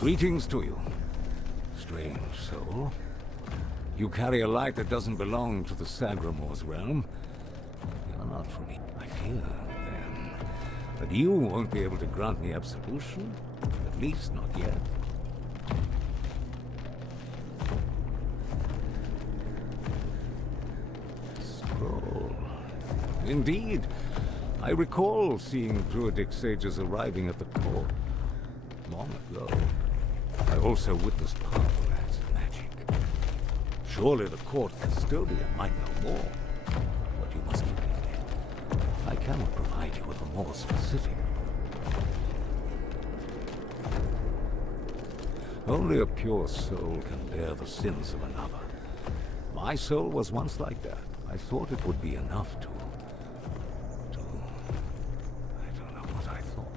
Greetings to you, strange soul. You carry a light that doesn't belong to the Sagramor's realm. You're not from me. I fear, then, that you won't be able to grant me absolution. At least not yet. Scroll. Indeed. I recall seeing Druidic sages arriving at the court long ago. I also witnessed powerful acts of magic. Surely the court custodian might know more. But you must forgive me. I cannot provide you with a more specific. Only a pure soul can bear the sins of another. My soul was once like that. I thought it would be enough to... I don't know what I thought.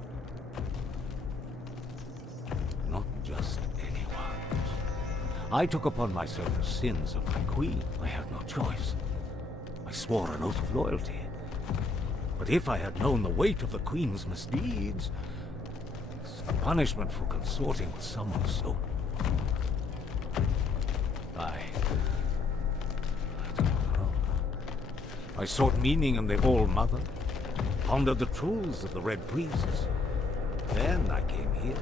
Not just anyone's. I took upon myself the sins of my queen. I had no choice. I swore an oath of loyalty. But if I had known the weight of the queen's misdeeds, it's a punishment for consorting with someone so... I don't know. I sought meaning in the All-Mother, pondered the truths of the Red Priests. Then I came here,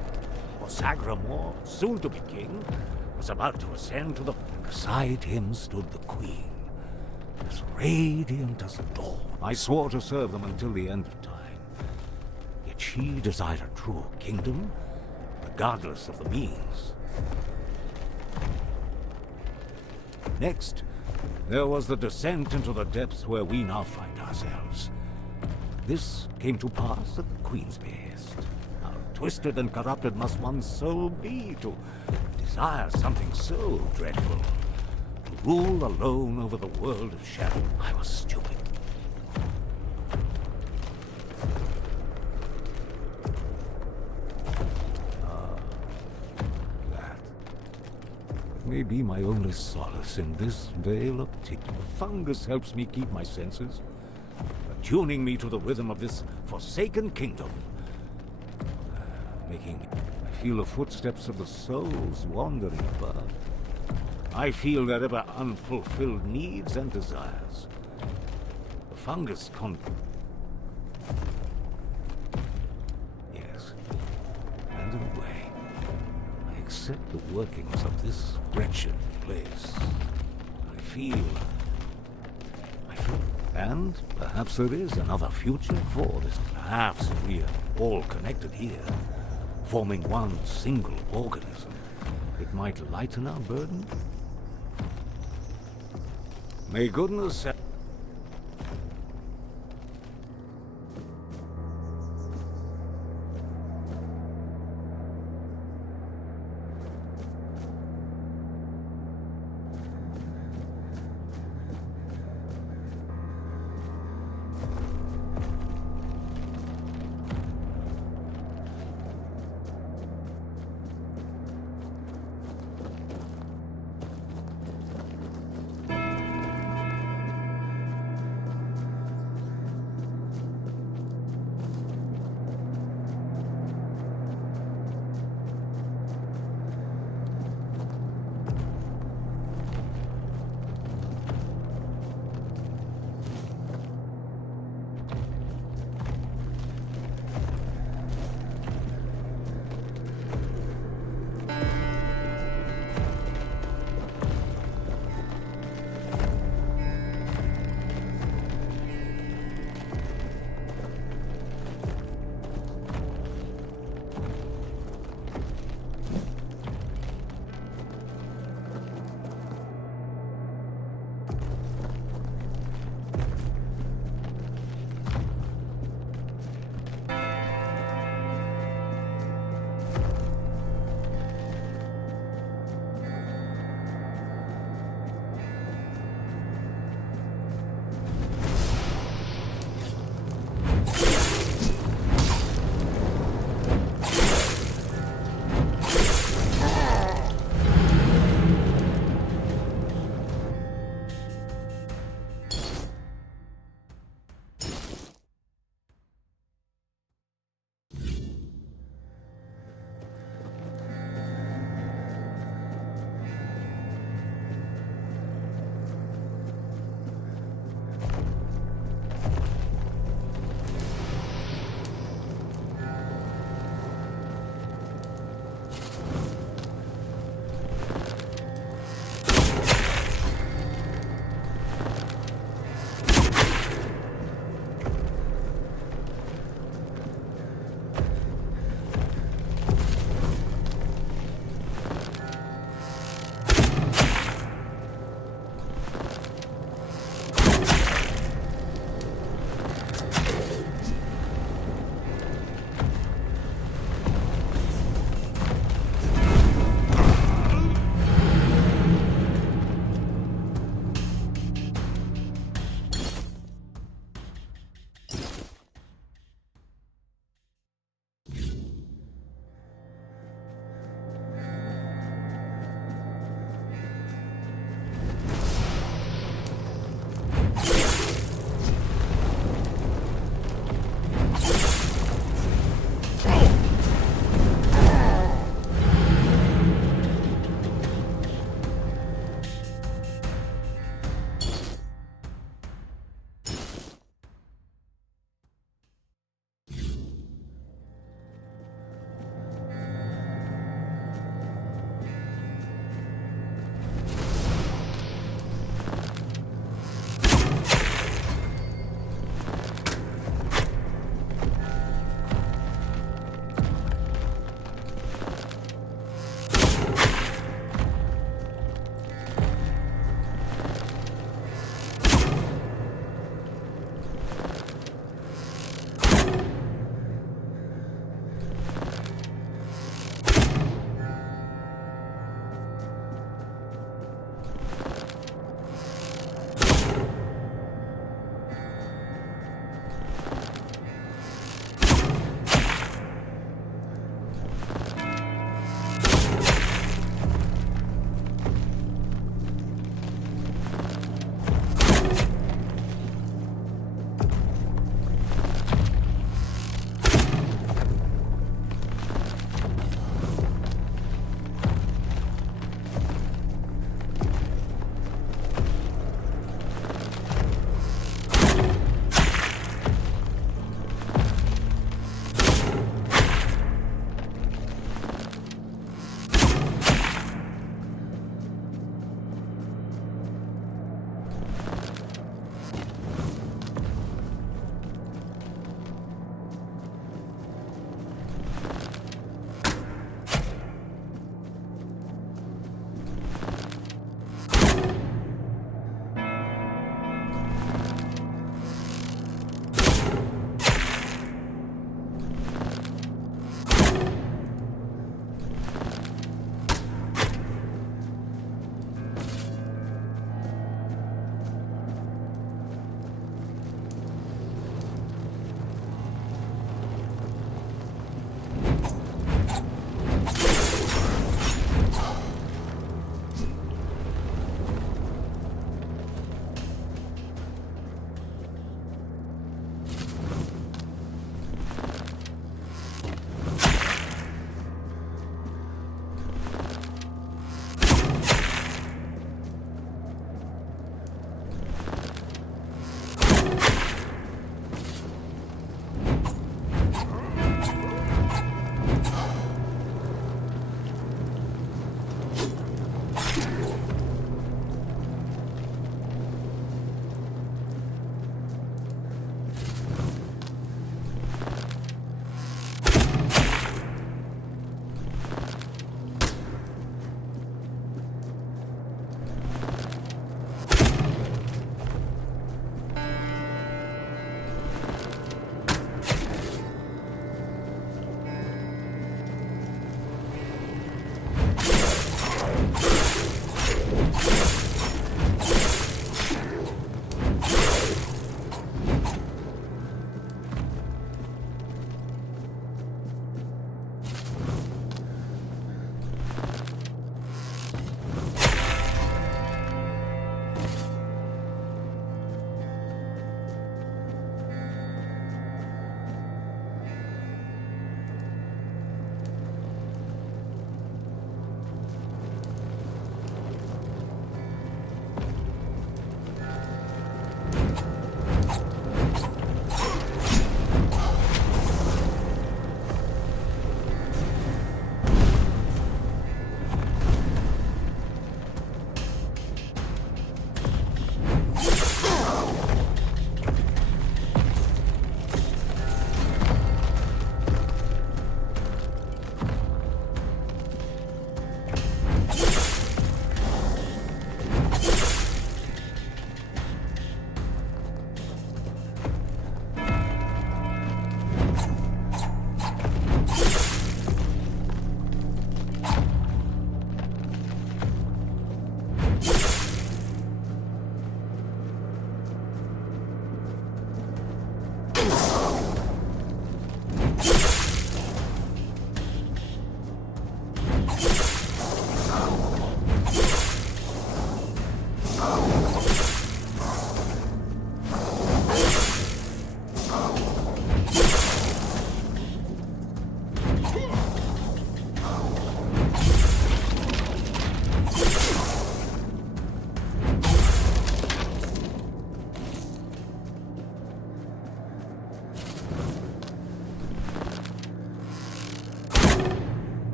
for Sagramor, soon to be king, was about to ascend to the... And beside him stood the queen, as radiant as the dawn. I swore to serve them until the end of time. Yet she desired a true kingdom, regardless of the means. Next, there was the descent into the depths where we now find ourselves. This came to pass at the Queen's behest. How twisted and corrupted must one's soul be to desire something so dreadful? To rule alone over the world of shadow. I was stupid. May be my only solace in this vale of tick. The fungus helps me keep my senses, attuning me to the rhythm of this forsaken kingdom. Making me feel the footsteps of the souls wandering above. I feel their ever unfulfilled needs and desires. The fungus Yes, and in a way, accept the workings of this wretched place. I feel... And perhaps there is another future for this. Perhaps we are all connected here, forming one single organism. It might lighten our burden. May goodness...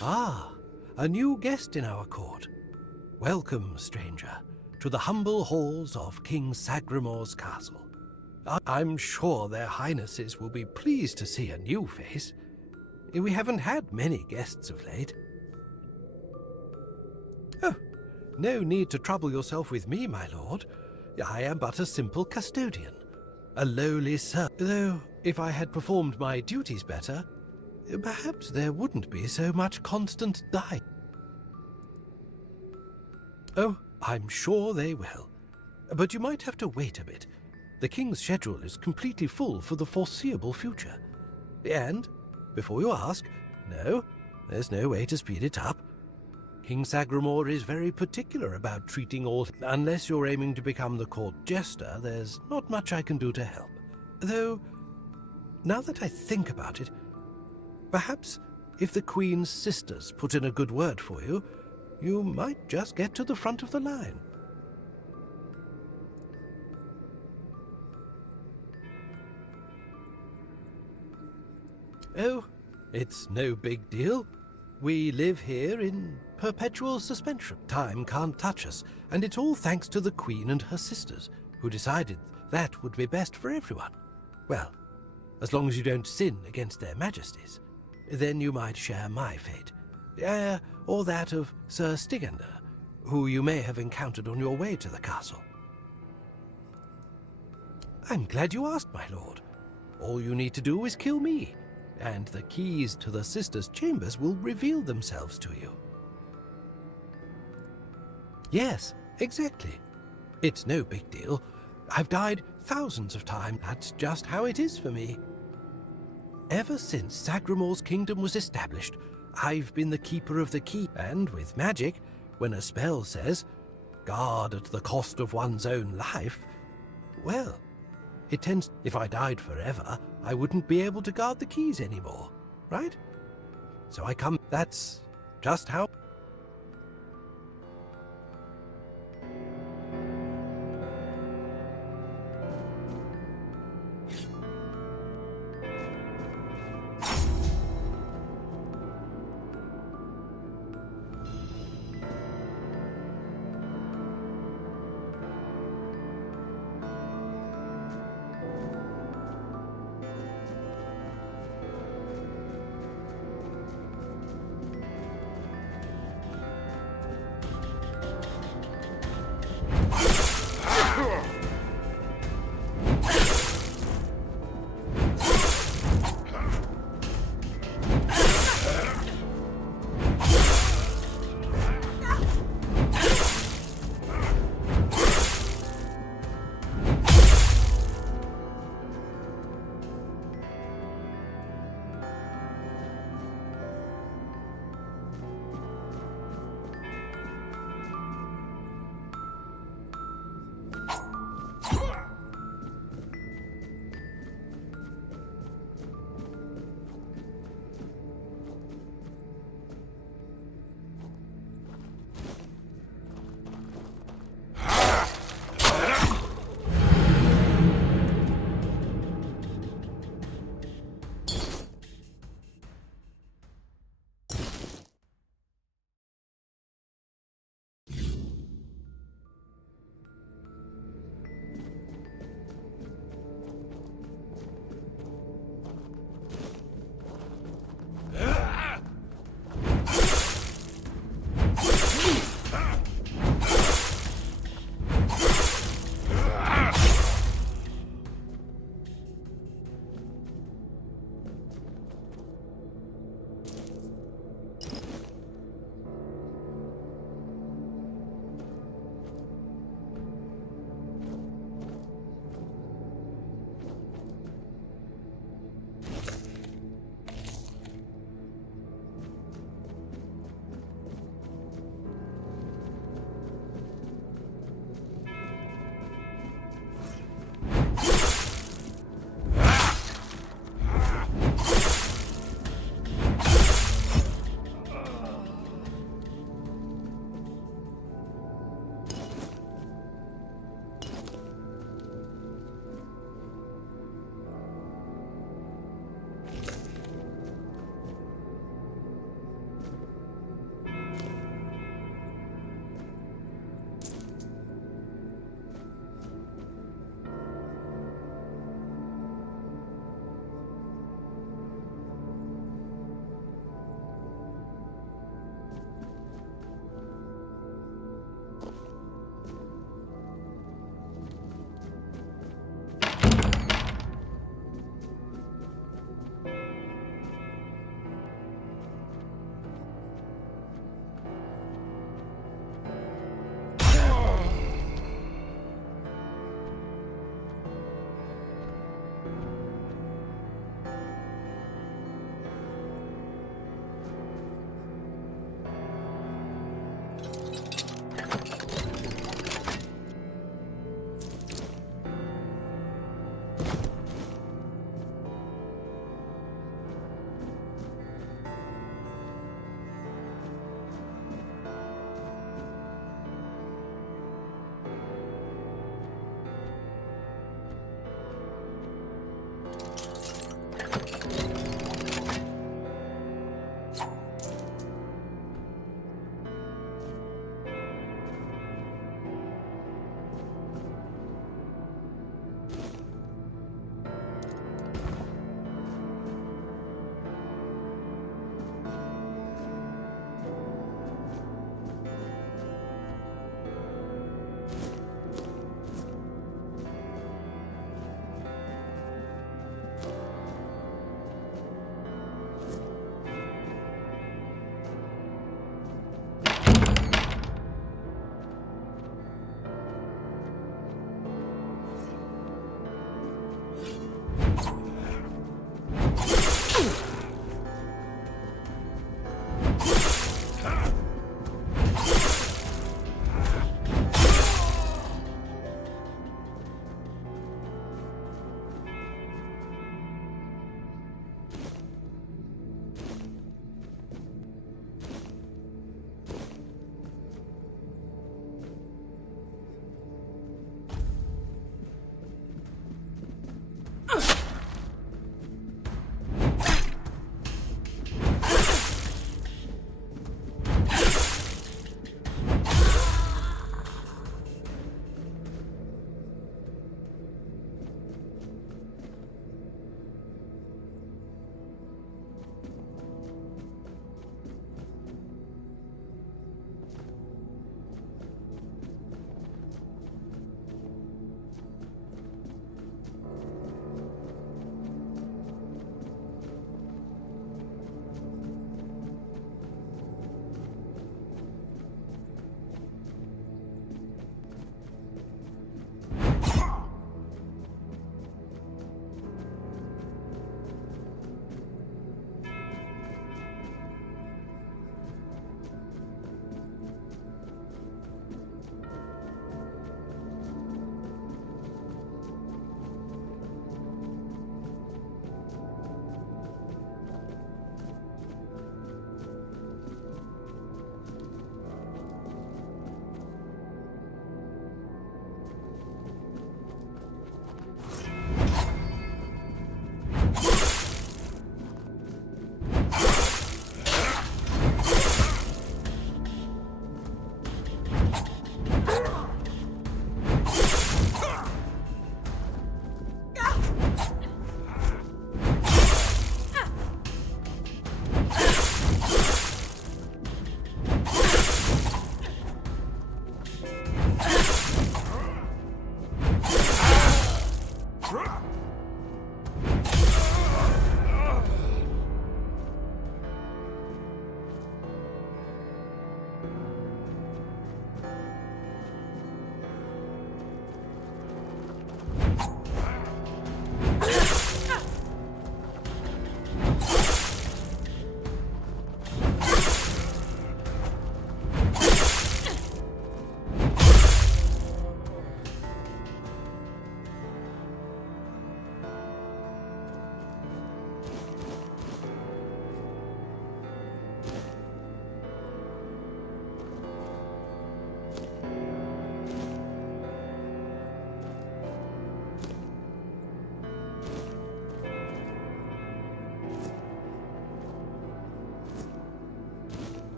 Ah, a new guest in our court. Welcome, stranger, to the humble halls of King Sagramor's castle. I'm sure their highnesses will be pleased to see a new face. We haven't had many guests of late. Oh, no need to trouble yourself with me, my lord. I am but a simple custodian, a lowly servant. Though, if I had performed my duties better, perhaps there wouldn't be so much constant dying. Oh, I'm sure they will. But you might have to wait a bit. The king's schedule is completely full for the foreseeable future. And, before you ask, no, there's no way to speed it up. King Sagramor is very particular about treating all... Unless you're aiming to become the court jester, there's not much I can do to help. Though, now that I think about it, perhaps if the Queen's sisters put in a good word for you, you might just get to the front of the line. Oh, it's no big deal. We live here in perpetual suspension. Time can't touch us, and it's all thanks to the Queen and her sisters, who decided that would be best for everyone. Well, as long as you don't sin against their majesties, then you might share my fate. Or that of Sir Stygander, who you may have encountered on your way to the castle. I'm glad you asked, my lord. All you need to do is kill me, and the keys to the sisters' chambers will reveal themselves to you. Yes, exactly. It's no big deal. I've died thousands of times. That's just how it is for me. Ever since Sagramor's kingdom was established, I've been the keeper of the key, and with magic, when a spell says, guard at the cost of one's own life, well, it tends... If I died forever, I wouldn't be able to guard the keys anymore, right? So I come... That's just how...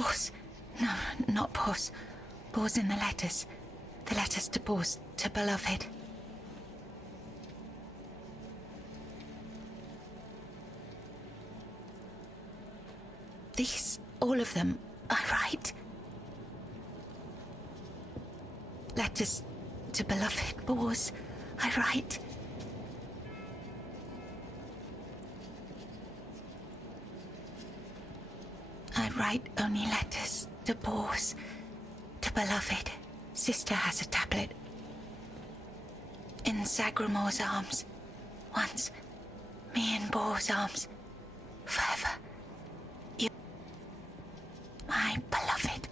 Boars. No, not boars. Boars in the letters. The letters to boars, to beloved. These, all of them, I write. Letters to beloved boars, I write. I write only letters to boars, to beloved. Sister has a tablet. In Sagramor's arms. Once, me in Boar's arms. Forever. You, my beloved.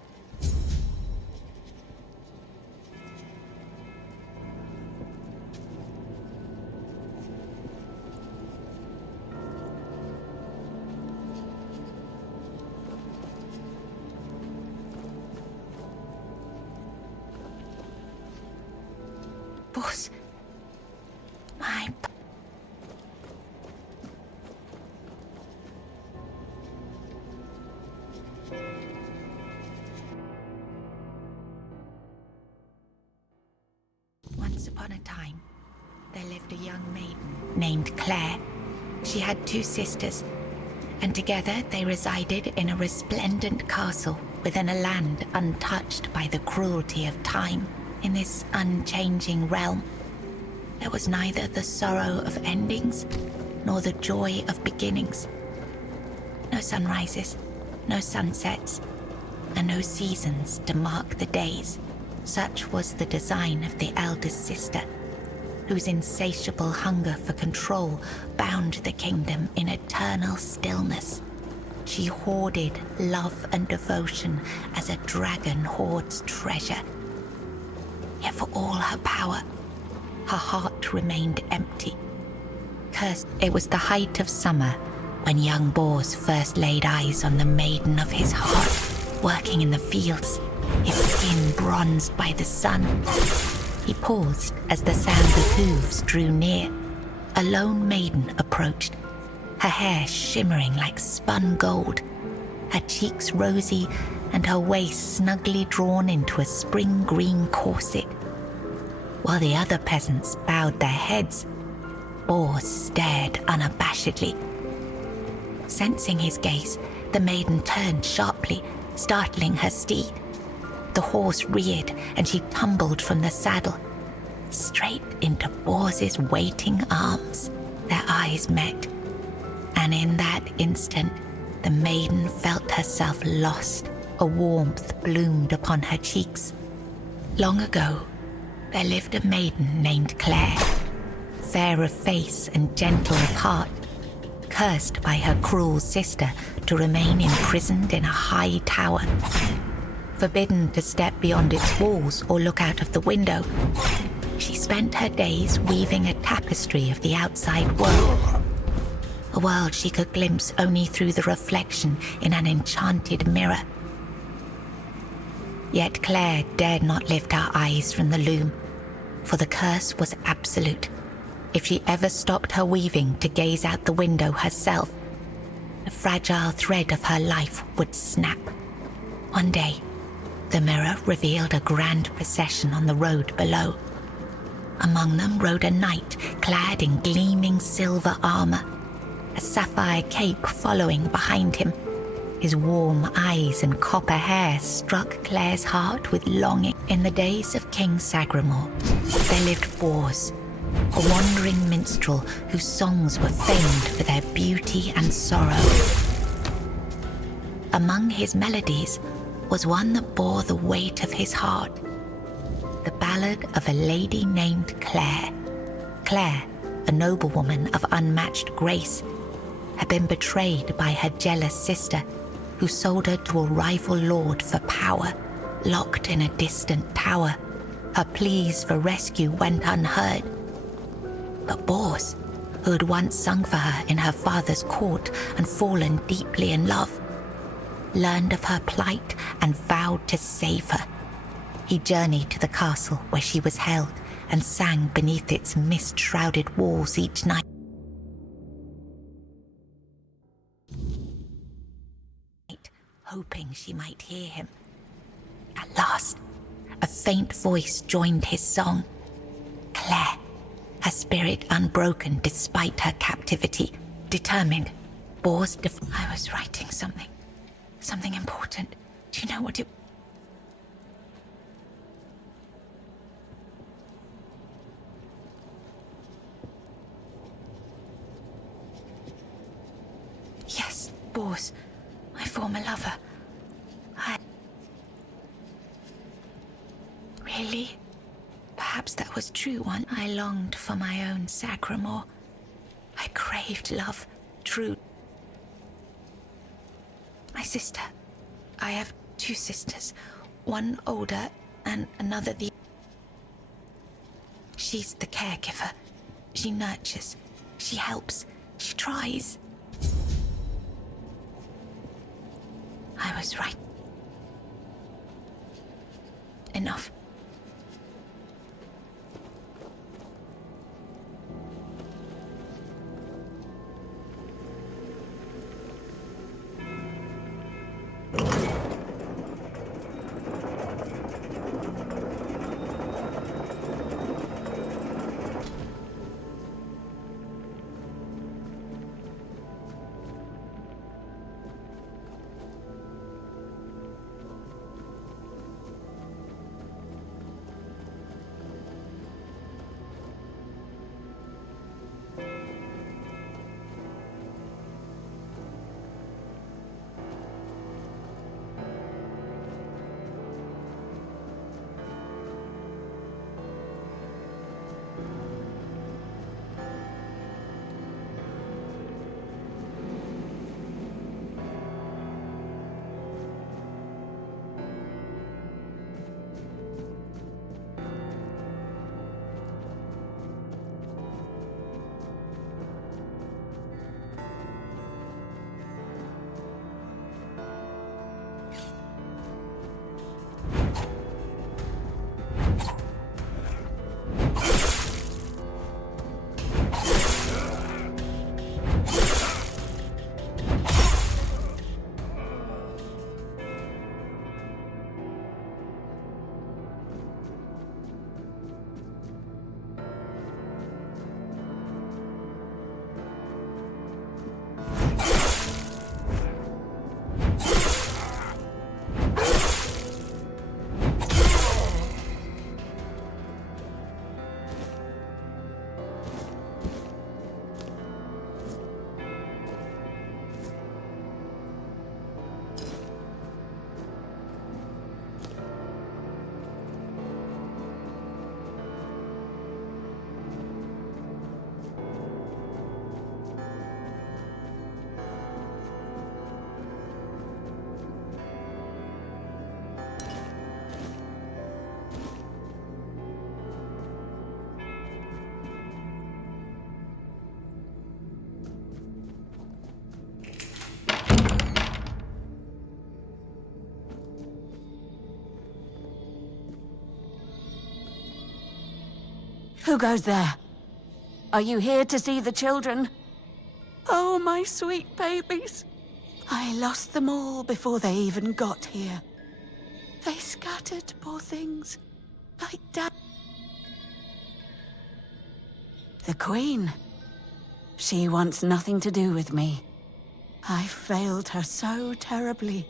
Boss. My... Once upon a time, there lived a young maiden named Claire. She had 2 sisters, and together they resided in a resplendent castle within a land untouched by the cruelty of time. In this unchanging realm, there was neither the sorrow of endings nor the joy of beginnings. No sunrises, no sunsets, and no seasons to mark the days. Such was the design of the eldest sister, whose insatiable hunger for control bound the kingdom in eternal stillness. She hoarded love and devotion as a dragon hoards treasure. Yet for all her power, her heart remained empty. Cursed, it was the height of summer when young Bors first laid eyes on the maiden of his heart, working in the fields, his skin bronzed by the sun. He paused as the sound of hooves drew near. A lone maiden approached, her hair shimmering like spun gold, her cheeks rosy and her waist snugly drawn into a spring green corset. While the other peasants bowed their heads, Bors stared unabashedly. Sensing his gaze, the maiden turned sharply, startling her steed. The horse reared and she tumbled from the saddle, straight into Bors's waiting arms. Their eyes met, and in that instant, the maiden felt herself lost. A warmth bloomed upon her cheeks. Long ago, there lived a maiden named Claire, fair of face and gentle of heart, cursed by her cruel sister to remain imprisoned in a high tower. Forbidden to step beyond its walls or look out of the window, she spent her days weaving a tapestry of the outside world, a world she could glimpse only through the reflection in an enchanted mirror. Yet Claire dared not lift her eyes from the loom, for the curse was absolute. If she ever stopped her weaving to gaze out the window herself, the fragile thread of her life would snap. One day, the mirror revealed a grand procession on the road below. Among them rode a knight clad in gleaming silver armor, a sapphire cape following behind him. His warm eyes and copper hair struck Claire's heart with longing. In the days of King Sagramor, there lived Bors, a wandering minstrel whose songs were famed for their beauty and sorrow. Among his melodies was one that bore the weight of his heart, the ballad of a lady named Claire. Claire, a noblewoman of unmatched grace, had been betrayed by her jealous sister, who sold her to a rival lord for power. Locked in a distant tower, her pleas for rescue went unheard. But Bors, who had once sung for her in her father's court and fallen deeply in love, learned of her plight and vowed to save her. He journeyed to the castle where she was held and sang beneath its mist-shrouded walls each night. Hoping hoping she might hear him. At last, a faint voice joined his song. Claire, her spirit unbroken despite her captivity, determined, I was writing something important. Do you know what it... Yes, Bors, my former lover. Really? Perhaps that was true one. I longed for my own Sacramore. I craved love, true. My sister. I have 2 sisters. One older and another the... She's the caregiver. She nurtures. She helps. She tries. I was right. Enough. Who goes there? Are you here to see the children? Oh, my sweet babies. I lost them all before they even got here. They scattered, poor things, like dad. The Queen. She wants nothing to do with me. I failed her so terribly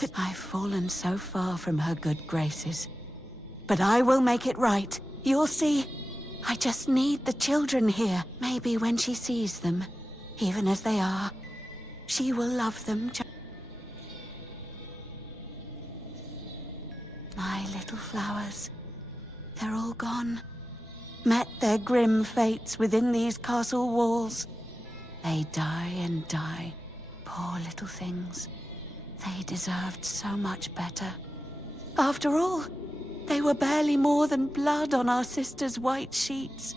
that I've fallen so far from her good graces. But I will make it right. You'll see. I just need the children here. Maybe when she sees them, even as they are, she will love them. My little flowers, they're all gone. Met their grim fates within these castle walls. They die and die. Poor little things. They deserved so much better. After all, they were barely more than blood on our sister's white sheets.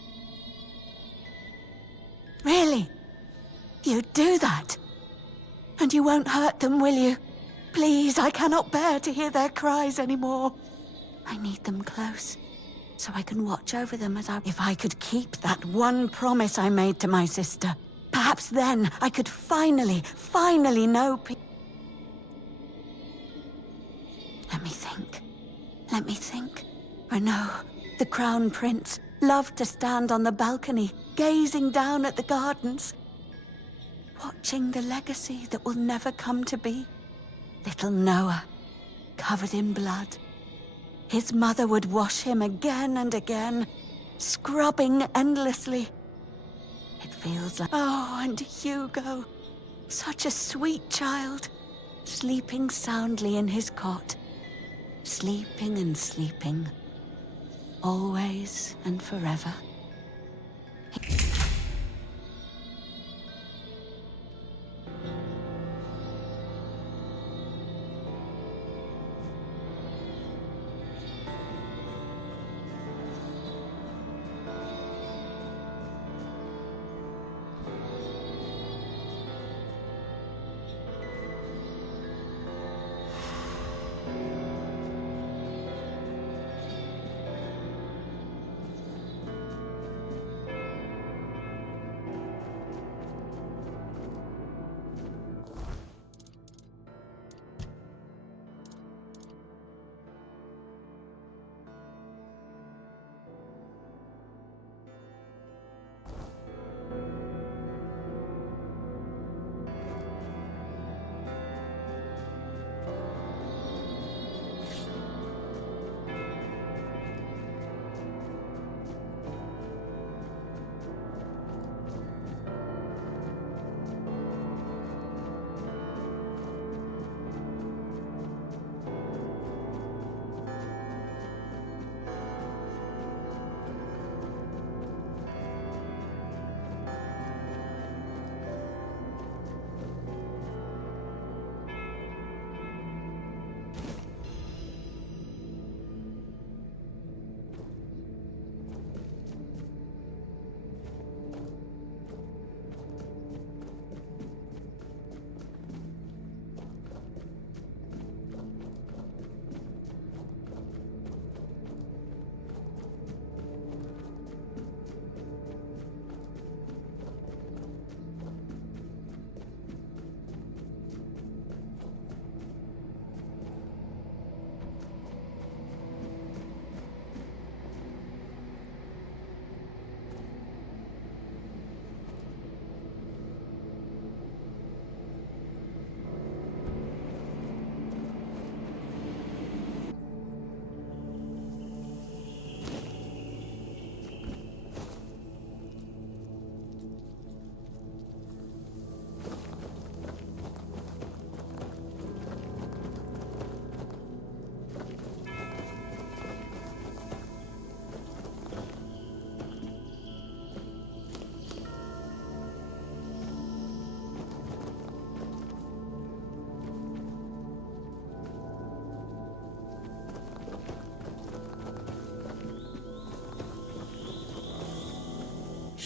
Really? You'd do that? And you won't hurt them, will you? Please, I cannot bear to hear their cries anymore. I need them close, so I can watch over them If I could keep that one promise I made to my sister, perhaps then I could finally know Let me think. Let me think. Renaud, the crown prince, loved to stand on the balcony, gazing down at the gardens, watching the legacy that will never come to be. Little Noah, covered in blood. His mother would wash him again and again, scrubbing endlessly. It feels like... Oh, and Hugo, such a sweet child, sleeping soundly in his cot, sleeping and sleeping, always and forever.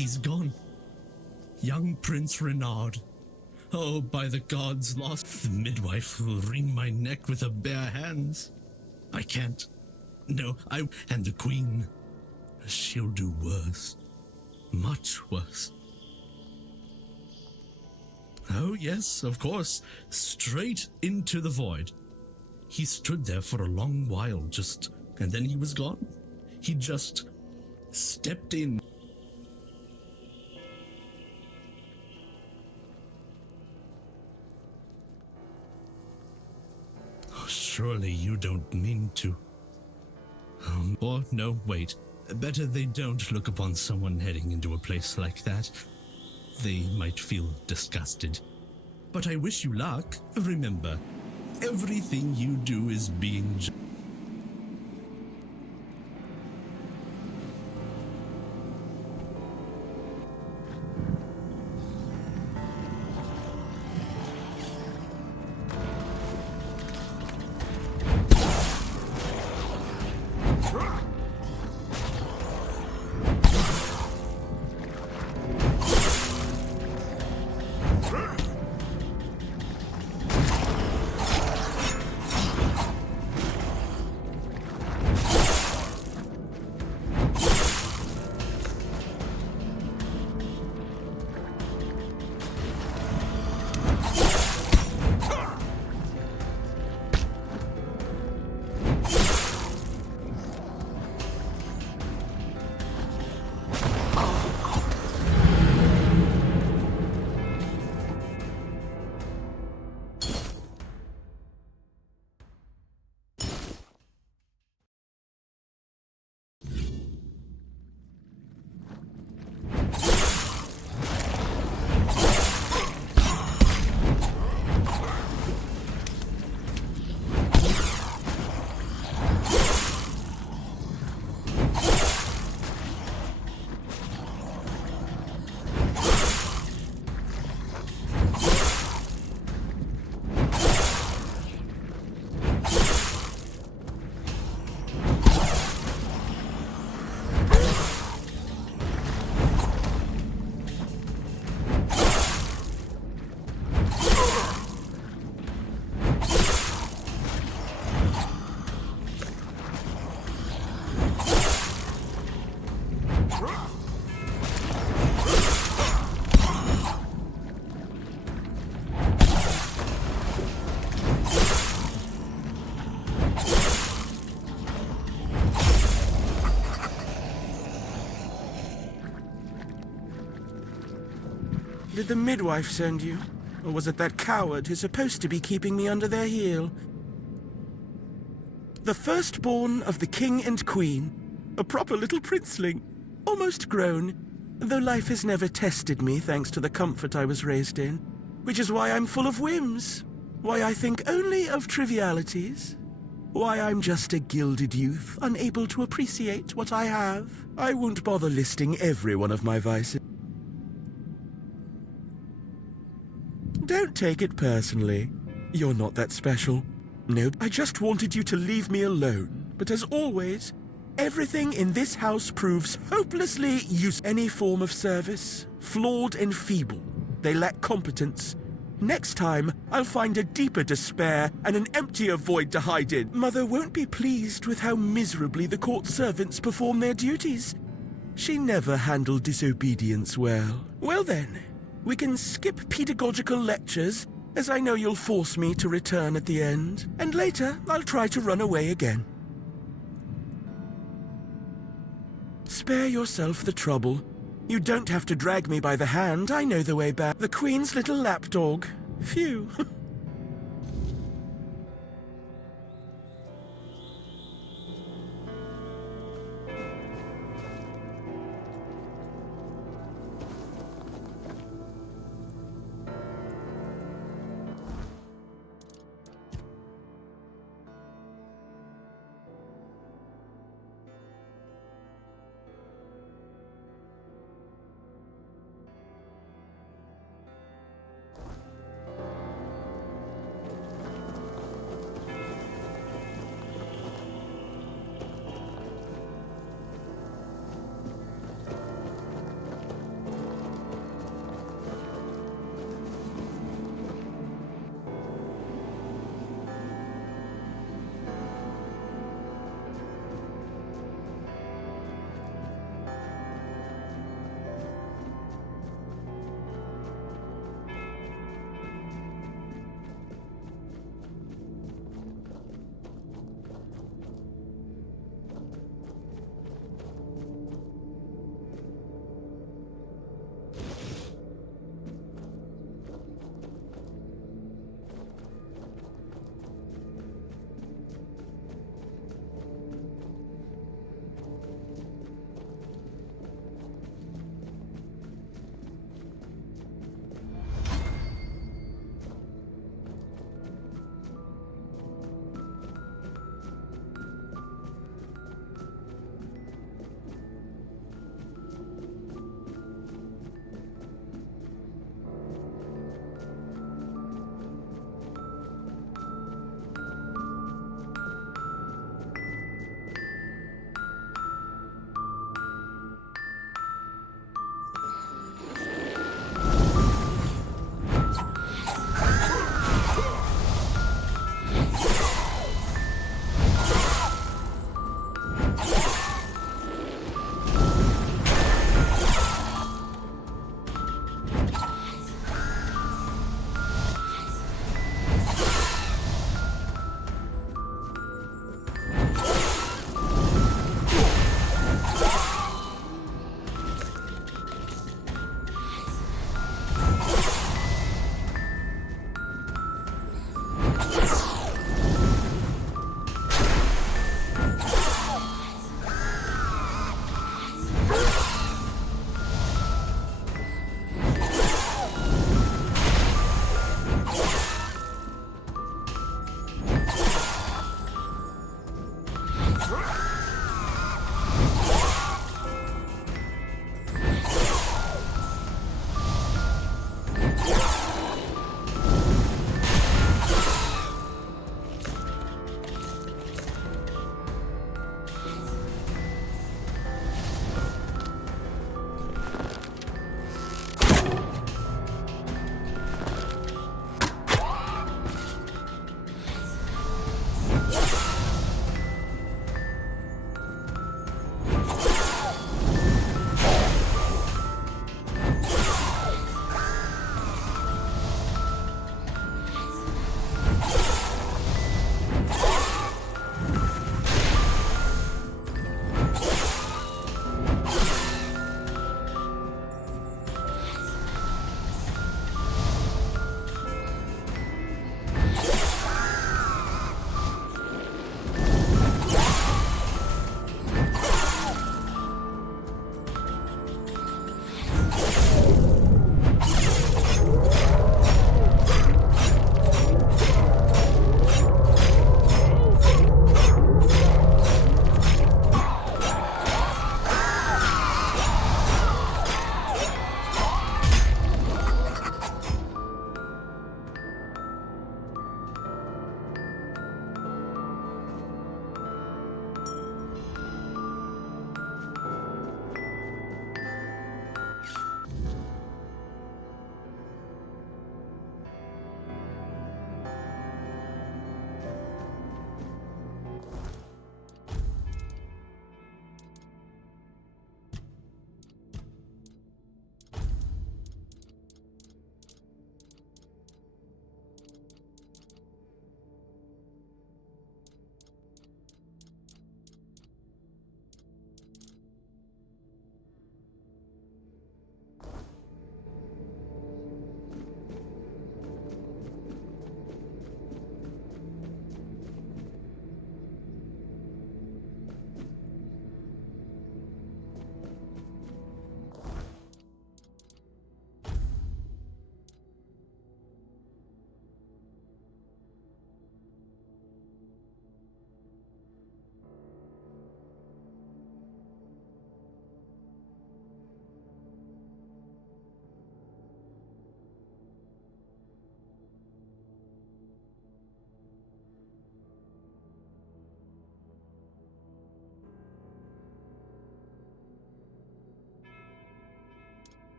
He's gone. Young Prince Renaud. Oh, by the gods, lost the midwife will wring my neck with her bare hands. I can't. No, and the queen. She'll do worse. Much worse. Oh, yes, of course. Straight into the void. He stood there for a long while, and then he was gone. He just stepped in. Surely you don't mean to. Or no, wait. Better they don't look upon someone heading into a place like that. They might feel disgusted. But I wish you luck. Remember, everything you do is being judged. Did the midwife send you? Or was it that coward who's supposed to be keeping me under their heel? The firstborn of the king and queen. A proper little princeling. Almost grown, though life has never tested me thanks to the comfort I was raised in. Which is why I'm full of whims. Why I think only of trivialities. Why I'm just a gilded youth, unable to appreciate what I have. I won't bother listing every one of my vices. Don't take it personally. You're not that special. Nope, I just wanted you to leave me alone. But as always, everything in this house proves hopelessly useless. Any form of service, flawed and feeble. They lack competence. Next time, I'll find a deeper despair and an emptier void to hide in. Mother won't be pleased with how miserably the court servants perform their duties. She never handled disobedience well. Well then, we can skip pedagogical lectures, as I know you'll force me to return at the end. And later, I'll try to run away again. Spare yourself the trouble. You don't have to drag me by the hand. I know the way back. The Queen's little lapdog. Phew.